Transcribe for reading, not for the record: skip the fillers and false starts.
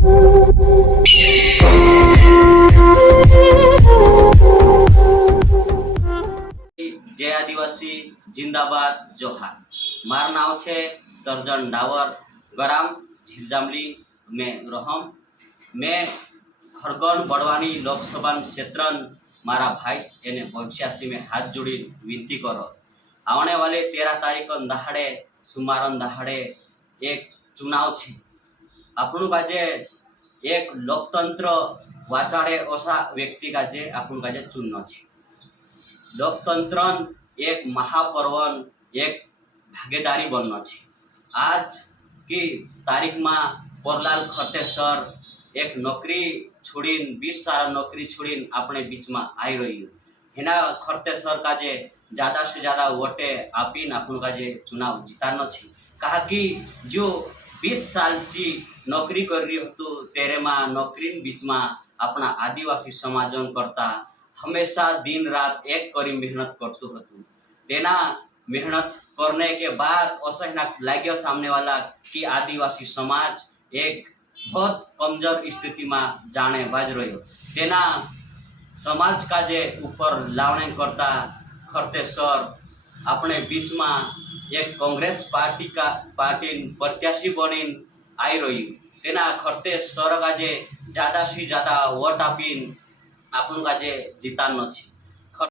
जय आदिवासी जिंदाबाद जोहार। मार नाव छे सर्जन डावर गराम झीरजामली में रहम। मैं खरगोन बड़वानी लोकसभा क्षेत्र मारा भाई एने 85 में हाथ जोड़ी विनती करो। आने वाले 13 तारीख दहाड़े सुमारन दहाड़े एक चुनाव छे। आपणु काजे एक लोकतंत्र वाचाड़े ओसा व्यक्ति काजे आपणु काजे चुननो छे। लोकतंत्र एक महापर्वन एक भागीदारी बनना छे। आज की तारीख में पोरलाल खरते सर एक नौकरी छोड़ीन 20 साल नौकरी छोड़ीन अपने बीच में आई रही है। हेना खरते सर काजे ज़्यादा से ज़्यादा वोटे आपीन आपन काजे चुनाव जितानो छे। कहा कि जो 20 साल से नौकरी कर रही हतु तेरे में नौकरी बीच में अपना आदिवासी समाजन करता हमेशा दिन रात एक करी मेहनत करतु हतु। तेना मेहनत करने के बाद असहना लाग्यो सामने वाला कि आदिवासी समाज एक बहुत कमजोर स्थिति में जाने बाज रह्यो। तेना समाज का जे ऊपर लावणे करता खरते सर अपने बीच में एक कांग्रेस पार्टी प्रत्याशी बनी आई रही। तेना खरते सर का जे ज़्यादा से ज़्यादा वोट आपीन आपन का जे जितानो छे।